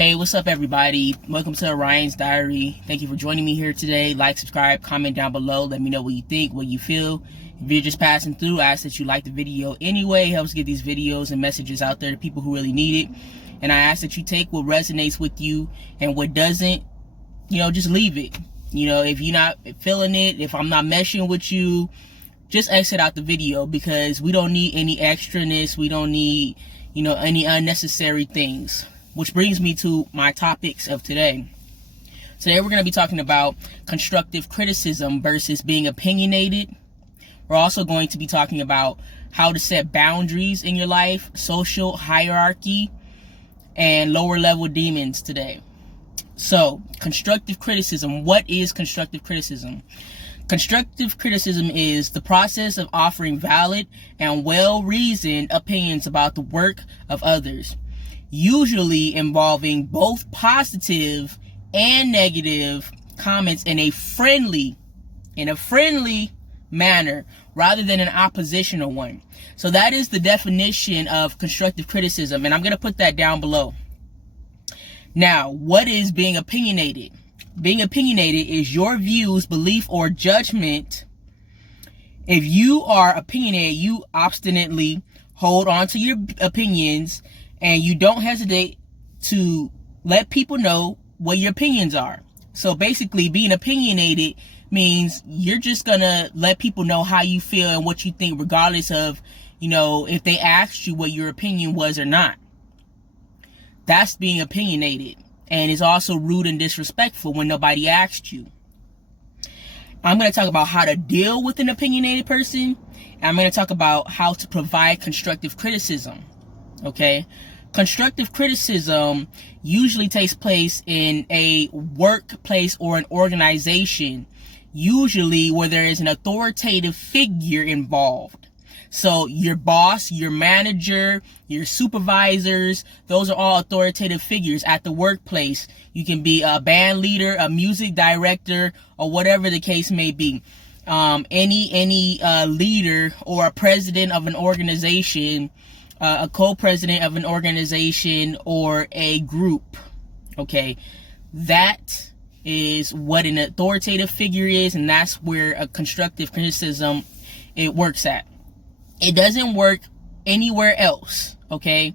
Hey, what's up, everybody? Welcome to Orion's Diary. Thank you for joining me here today. Like, subscribe, comment down below. Let me know what you think, what you feel. If you're just passing through, I ask that you like the video anyway. It helps get these videos and messages out there to people who really need it. And I ask that you take what resonates with you and what doesn't, just leave it. If you're not feeling it, if I'm not meshing with you, just exit out the video, because we don't need any extraness. We don't need, any unnecessary things. Which brings me to my topics of today. Today we're going to be talking about constructive criticism versus being opinionated. We're also going to be talking about how to set boundaries in your life, social hierarchy, and lower level demons today. So, constructive criticism. What is constructive criticism? Constructive criticism is the process of offering valid and well-reasoned opinions about the work of others, usually involving both positive and negative comments in a friendly manner rather than an oppositional one. So that is the definition of constructive criticism, and I'm going to put that down below. Now, what is being opinionated? Being opinionated is your views, belief, or judgment. If you are opinionated, you obstinately hold on to your opinions, and you don't hesitate to let people know what your opinions are. So basically, being opinionated means you're just going to let people know how you feel and what you think, regardless of, if they asked you what your opinion was or not. That's being opinionated. And it's also rude and disrespectful when nobody asked you. I'm going to talk about how to deal with an opinionated person. And I'm going to talk about how to provide constructive criticism. Okay? Constructive criticism usually takes place in a workplace or an organization, usually where there is an authoritative figure involved. So your boss, your manager, your supervisors, those are all authoritative figures at the workplace. You can be a band leader, a music director, or whatever the case may be. Any leader or a president of an organization, a co-president of an organization or a group. Okay, that is what an authoritative figure is, and that's where a constructive criticism it works at. It doesn't work anywhere else, okay?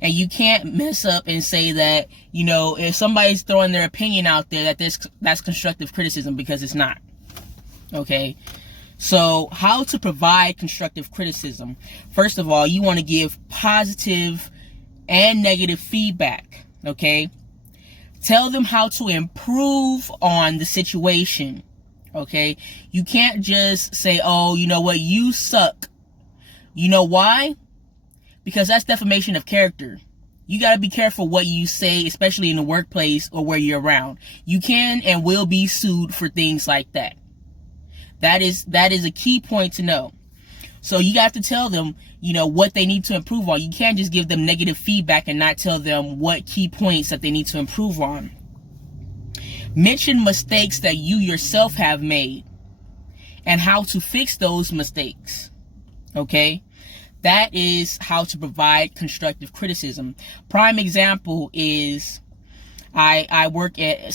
And you can't mess up and say that, if somebody's throwing their opinion out there, that's constructive criticism, because it's not, okay? So, how to provide constructive criticism? First of all, you want to give positive and negative feedback, okay? Tell them how to improve on the situation, okay? You can't just say, oh, you know what, you suck. You know why? Because that's defamation of character. You got to be careful what you say, especially in the workplace or where you're around. You can and will be sued for things like that. That is a key point to know. So you got to tell them, what they need to improve on. You can't just give them negative feedback and not tell them what key points that they need to improve on. Mention mistakes that you yourself have made and how to fix those mistakes. Okay? That is how to provide constructive criticism. Prime example is I work at,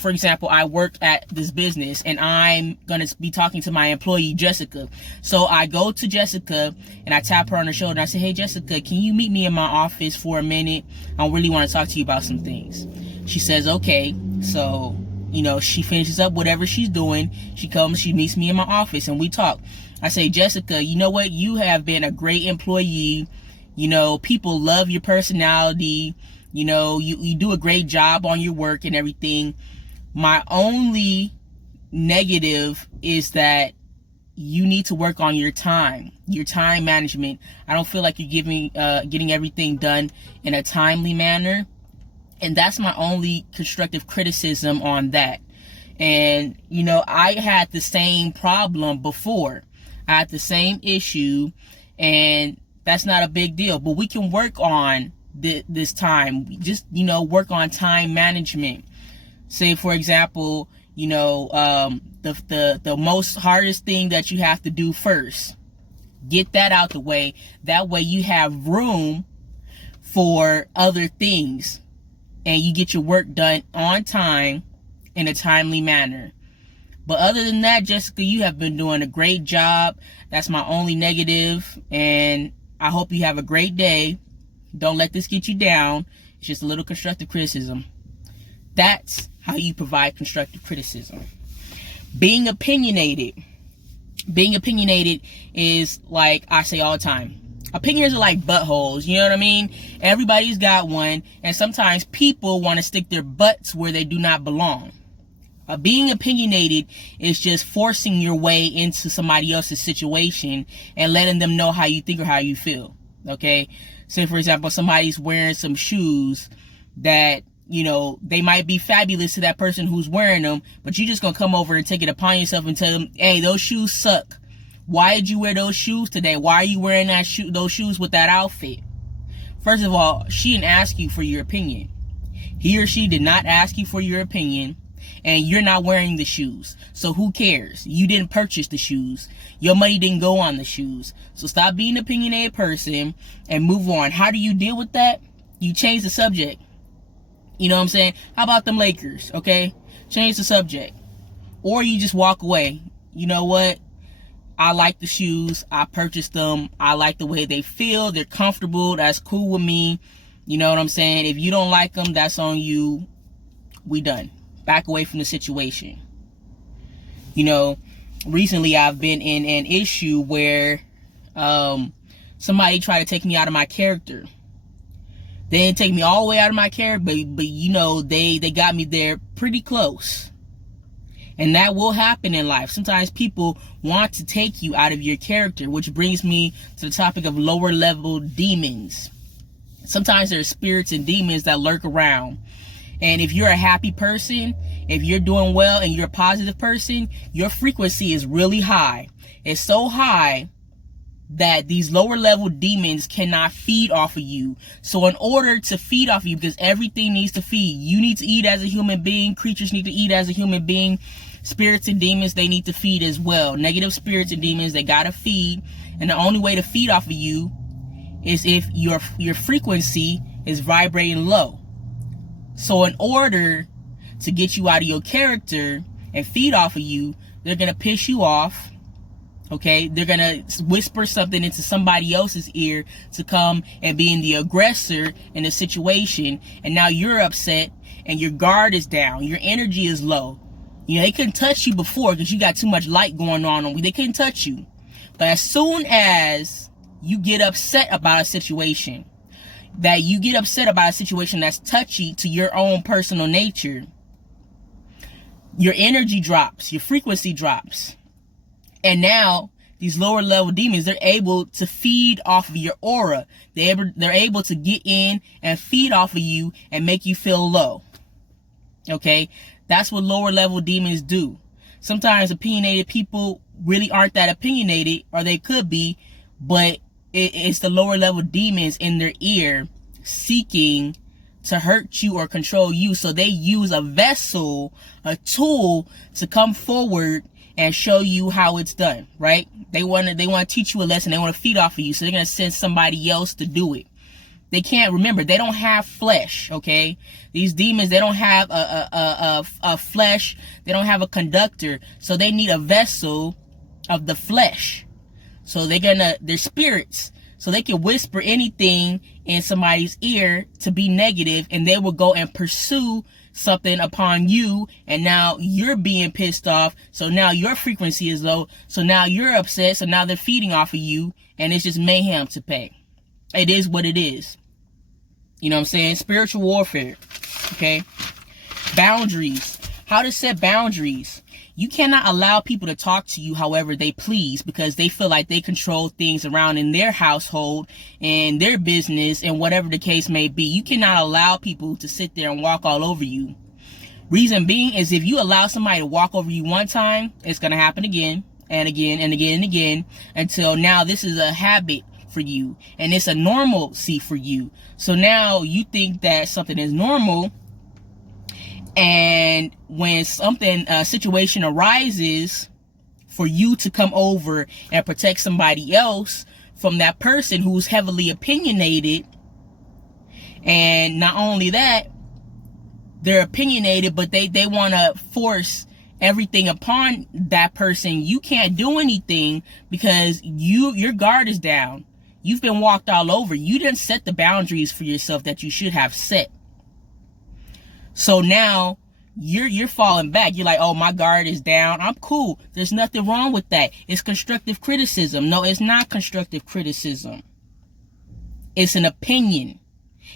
for example, I work at this business, and I'm going to be talking to my employee, Jessica. So I go to Jessica and I tap her on the shoulder and I say, hey, Jessica, can you meet me in my office for a minute? I really want to talk to you about some things. She says, okay. So, she finishes up whatever she's doing. She comes, she meets me in my office, and we talk. I say, Jessica, you know what? You have been a great employee. People love your personality. You do a great job on your work and everything. My only negative is that you need to work on your time management. I don't feel like you're getting everything done in a timely manner. And that's my only constructive criticism on that. And, I had the same problem before. I had the same issue, and that's not a big deal. But we can work on this time. Just, work on time management. Say, for example, the most hardest thing that you have to do first. Get that out the way. That way you have room for other things. and you get your work done on time in a timely manner. But other than that, Jessica, you have been doing a great job. That's my only negative, and I hope you have a great day. Don't let this get you down. It's just a little constructive criticism. That's how you provide constructive criticism. Being opinionated. Being opinionated is, like I say all the time, opinions are like buttholes, you know what I mean? Everybody's got one, and sometimes people want to stick their butts where they do not belong. Being opinionated is just forcing your way into somebody else's situation and letting them know how you think or how you feel, okay? Say, for example, somebody's wearing some shoes that, you know, they might be fabulous to that person who's wearing them, but you're just going to come over and take it upon yourself and tell them, hey, those shoes suck. Why did you wear those shoes today? Why are you wearing those shoes with that outfit? First of all, she didn't ask you for your opinion. He or she did not ask you for your opinion, and you're not wearing the shoes. So who cares? You didn't purchase the shoes. Your money didn't go on the shoes. So stop being an opinionated person and move on. How do you deal with that? You change the subject. You know what I'm saying? How about them Lakers, okay? Change the subject. Or you just walk away. You know what? I like the shoes. I purchased them. I like the way they feel. They're comfortable. That's cool with me. You know what I'm saying? If you don't like them, that's on you. We done. Back away from the situation. You know, recently I've been in an issue where somebody tried to take me out of my character. They didn't take me all the way out of my character, but you know, they got me there pretty close. And that will happen in life. Sometimes people want to take you out of your character, which brings me to the topic of lower level demons. Sometimes there are spirits and demons that lurk around. And if you're a happy person, if you're doing well and you're a positive person, your frequency is really high. It's so high that these lower level demons cannot feed off of you. So in order to feed off of you, because everything needs to feed, you need to eat as a human being, creatures need to eat as a human being, spirits and demons, they need to feed as well. Negative spirits and demons, they gotta feed. And the only way to feed off of you is if your frequency is vibrating low. So in order to get you out of your character and feed off of you, they're going to piss you off, okay? They're going to whisper something into somebody else's ear to come and being the aggressor in the situation, and now you're upset and your guard is down. Your energy is low. You know, they couldn't touch you before because you got too much light going on. They couldn't touch you. But as soon as you get upset about a situation, that you get upset about a situation that's touchy to your own personal nature, your energy drops, your frequency drops. And now these lower level demons, they're able to feed off of your aura. They're able to get in and feed off of you and make you feel low. Okay? That's what lower level demons do. Sometimes opinionated people really aren't that opinionated, or they could be, but it's the lower level demons in their ear seeking to hurt you or control you. So they use a vessel, a tool, to come forward and show you how it's done, right? They want to teach you a lesson. They want to feed off of you. So they're going to send somebody else to do it. They can't, remember, they don't have flesh, okay? These demons, they don't have a flesh. They don't have a conductor. So they need a vessel of the flesh. So they're spirits. So they can whisper anything in somebody's ear to be negative, and they will go and pursue something upon you, and now you're being pissed off. So now your frequency is low. So now you're upset. So now they're feeding off of you, and it's just mayhem to pay. It is what it is. You know what I'm saying? Spiritual warfare. Okay? Boundaries. How to set boundaries. You cannot allow people to talk to you however they please, because they feel like they control things around in their household and their business and whatever the case may be. You cannot allow people to sit there and walk all over you. Reason being is, if you allow somebody to walk over you one time, it's going to happen again and again and again and again, until now this is a habit for you and it's a normalcy for you. So now you think that something is normal, and when a situation arises for you to come over and protect somebody else from that person who's heavily opinionated, and not only that, they're opinionated, but they want to force everything upon that person. You can't do anything because your guard is down. You've been walked all over. You didn't set the boundaries for yourself that you should have set. So now you're falling back. You're like, oh, my guard is down. I'm cool. There's nothing wrong with that. It's constructive criticism. No, it's not constructive criticism. It's an opinion.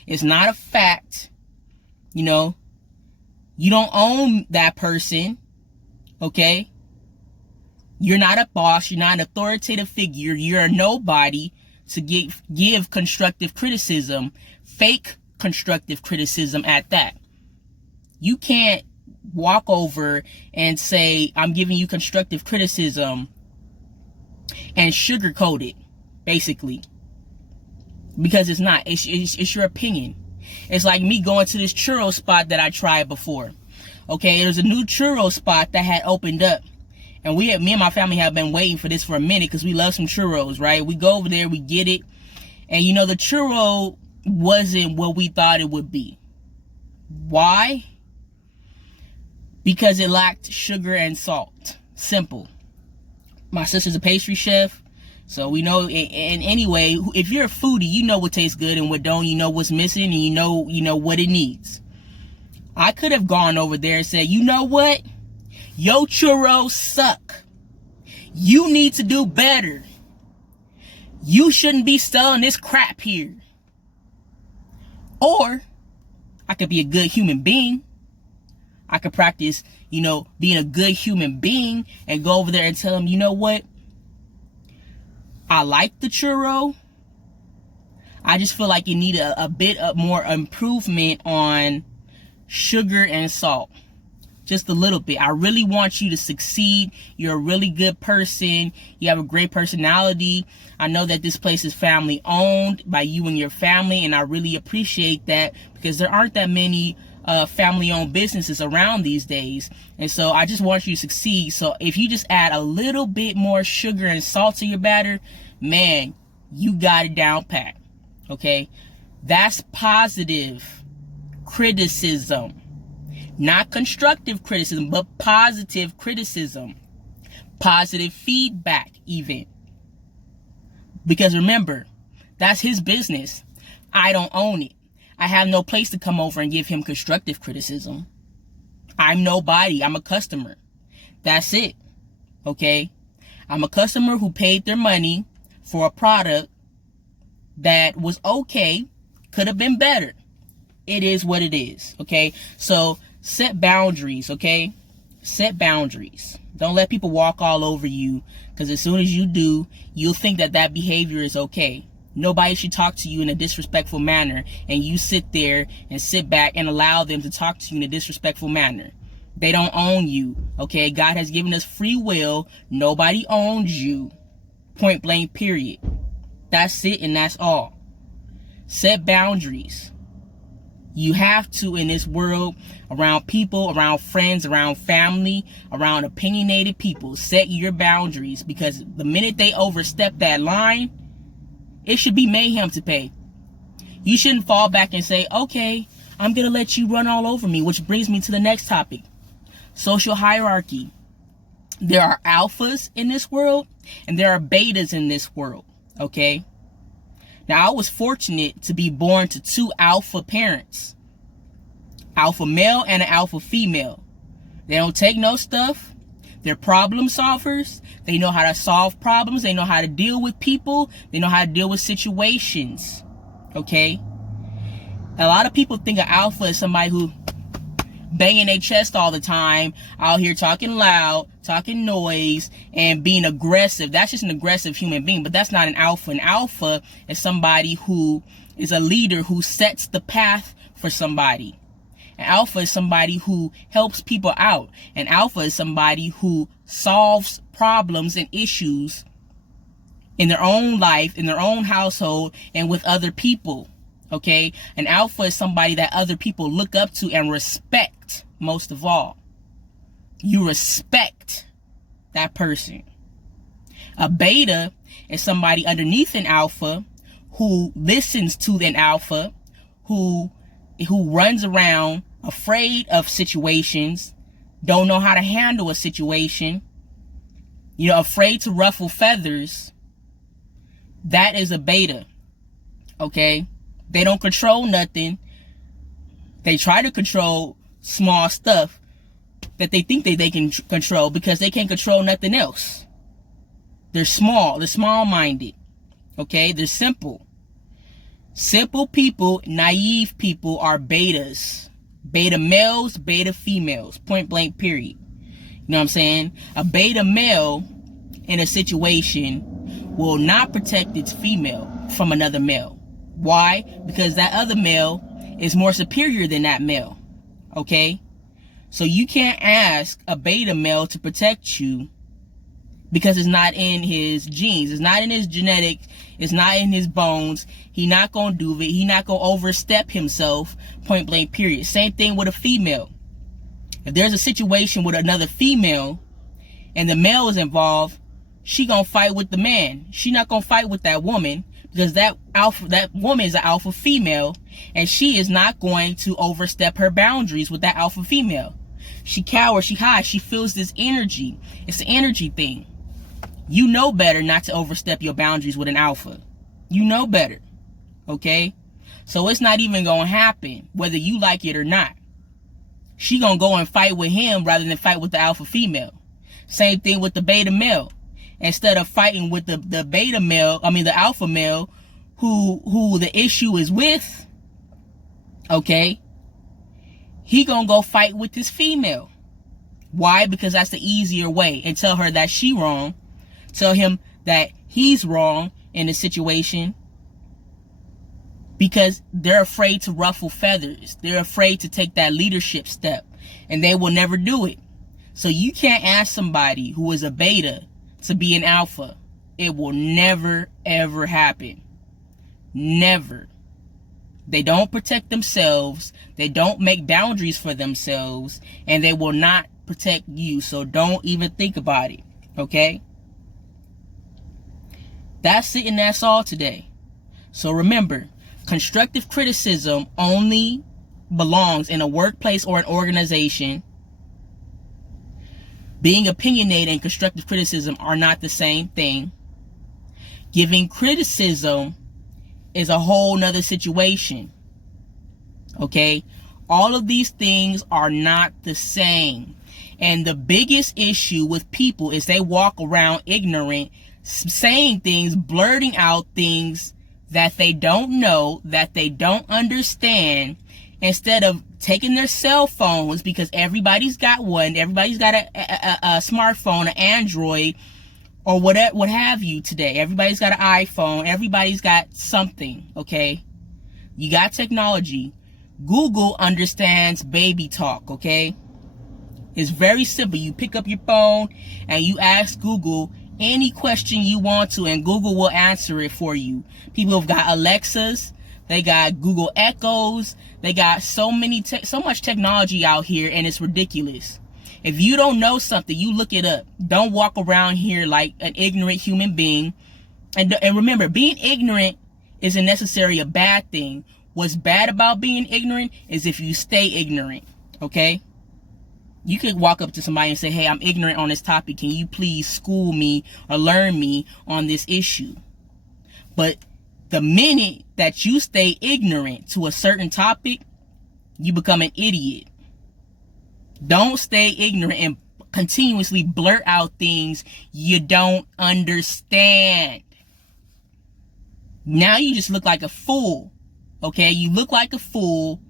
It's not a fact. You know, you don't own that person. Okay? You're not a boss. You're not an authoritative figure. You're a nobody to give constructive criticism, fake constructive criticism at that. You can't walk over and say, I'm giving you constructive criticism and sugarcoat it, basically. Because it's not. It's your opinion. It's like me going to this churro spot that I tried before. Okay, there's a new churro spot that had opened up. And me and my family have been waiting for this for a minute because we love some churros, right? We go over there, we get it. And you know, the churro wasn't what we thought it would be. Why? Because it lacked sugar and salt. Simple. My sister's a pastry chef, so we know. And anyway, if you're a foodie, you know what tastes good and what don't. You know what's missing, and you know what it needs. I could have gone over there and said, you know what? Yo churros suck. You need to do better. You shouldn't be selling this crap here. Or I could be a good human being. I could practice, being a good human being and go over there and tell them, you know what? I like the churro. I just feel like you need a bit of more improvement on sugar and salt. Just a little bit. I really want you to succeed. You're a really good person. You have a great personality. I know that this place is family owned by you and your family, and I really appreciate that because there aren't that many family owned businesses around these days. And so I just want you to succeed. So if you just add a little bit more sugar and salt to your batter, man, you got it down pat. Okay? That's positive criticism. Not constructive criticism, but positive criticism. Positive feedback, even. Because remember, that's his business. I don't own it. I have no place to come over and give him constructive criticism. I'm nobody. I'm a customer. That's it. Okay? I'm a customer who paid their money for a product that was okay, could have been better. It is what it is. Okay? So, set boundaries, okay? Set boundaries. Don't let people walk all over you, because as soon as you do, you'll think that behavior is okay. Nobody should talk to you in a disrespectful manner, and you sit there and sit back and allow them to talk to you in a disrespectful manner. They don't own you, okay? God has given us free will. Nobody owns you. Point blank, period. That's it, and that's all. Set boundaries. You have to in this world, around people, around friends, around family, around opinionated people. Set your boundaries, because the minute they overstep that line, it should be mayhem to pay. You shouldn't fall back and say, okay, I'm going to let you run all over me, which brings me to the next topic. Social hierarchy. There are alphas in this world, and there are betas in this world, okay? Now, I was fortunate to be born to two alpha parents. Alpha male and an alpha female. They don't take no stuff. They're problem solvers. They know how to solve problems. They know how to deal with people. They know how to deal with situations. Okay? A lot of people think an alpha is somebody who banging their chest all the time, out here talking loud, talking noise, and being aggressive. That's just an aggressive human being, but that's not an alpha. An alpha is somebody who is a leader who sets the path for somebody. An alpha is somebody who helps people out. An alpha is somebody who solves problems and issues in their own life, in their own household, and with other people. Okay? An alpha is somebody that other people look up to and respect most of all. You respect that person. A beta is somebody underneath an alpha who listens to an alpha, who runs around afraid of situations, don't know how to handle a situation, afraid to ruffle feathers, that is a beta. Okay? They don't control nothing. They try to control small stuff that they think that they can control because they can't control nothing else. They're small. They're small-minded. Okay? They're simple. Simple people, naive people are betas. Beta males, beta females. Point blank, period. You know what I'm saying? A beta male in a situation will not protect its female from another male. Why? Because that other male is more superior than that male. Okay? So you can't ask a beta male to protect you because it's not in his genes. It's not in his genetics. It's not in his bones. He not going to do it. He not going to overstep himself. Point blank, period. Same thing with a female. If there's a situation with another female and the male is involved, she going to fight with the man. She not going to fight with that woman because that woman is an alpha female and she is not going to overstep her boundaries with that alpha female. She cowers, she hides, she feels this energy. It's an energy thing. You know better not to overstep your boundaries with an alpha. You know better. Okay? So it's not even going to happen whether you like it or not. She going to go and fight with him rather than fight with the alpha female. Same thing with the beta male. Instead of fighting with the beta male, the alpha male who the issue is with, okay, he going to go fight with this female. Why? Because that's the easier way. And tell her that she wrong. Tell him that he's wrong in the situation because they're afraid to ruffle feathers. They're afraid to take that leadership step and they will never do it. So you can't ask somebody who is a beta to be an alpha. It will never, ever happen. Never. They don't protect themselves. They don't make boundaries for themselves and they will not protect you. So don't even think about it. Okay? That's it and that's all today. So remember, constructive criticism only belongs in a workplace or an organization. Being opinionated and constructive criticism are not the same thing. Giving criticism is a whole nother situation. Okay? All of these things are not the same. And the biggest issue with people is they walk around ignorant, saying things, blurting out things that they don't know, that they don't understand, instead of taking their cell phones, because everybody's got one, everybody's got a smartphone, an Android, or what have you today. Everybody's got an iPhone, everybody's got something, okay? You got technology. Google understands baby talk, okay? It's very simple. You pick up your phone and you ask Google any question you want to, and Google will answer it for you. People have got Alexas, they got Google Echoes, they got so much technology out here, and it's ridiculous. If you don't know something, you look it up. Don't walk around here like an ignorant human being. And remember, being ignorant isn't necessarily a bad thing. What's bad about being ignorant is if you stay ignorant, okay? You could walk up to somebody and say, hey, I'm ignorant on this topic. Can you please school me or learn me on this issue? But the minute that you stay ignorant to a certain topic, you become an idiot. Don't stay ignorant and continuously blurt out things you don't understand. Now you just look like a fool. Okay? You look like a fool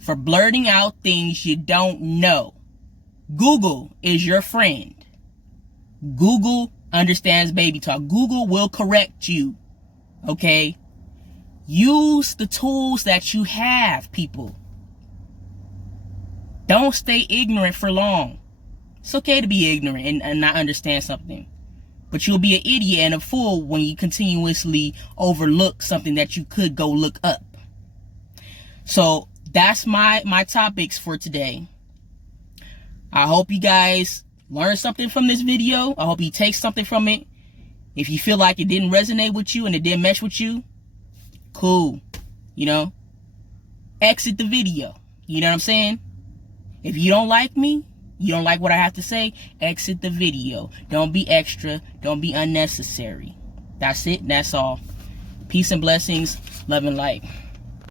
for blurting out things you don't know. Google is your friend. Google understands baby talk. Google will correct you. Okay? Use the tools that you have, people. Don't stay ignorant for long. It's okay to be ignorant and not understand something. But you'll be an idiot and a fool when you continuously overlook something that you could go look up. So that's my topics for today. I hope you guys learned something from this video. I hope you take something from it. If you feel like it didn't resonate with you and it didn't mesh with you, cool. Exit the video. You know what I'm saying? If you don't like me, you don't like what I have to say, exit the video. Don't be extra. Don't be unnecessary. That's it. That's all. Peace and blessings. Love and light.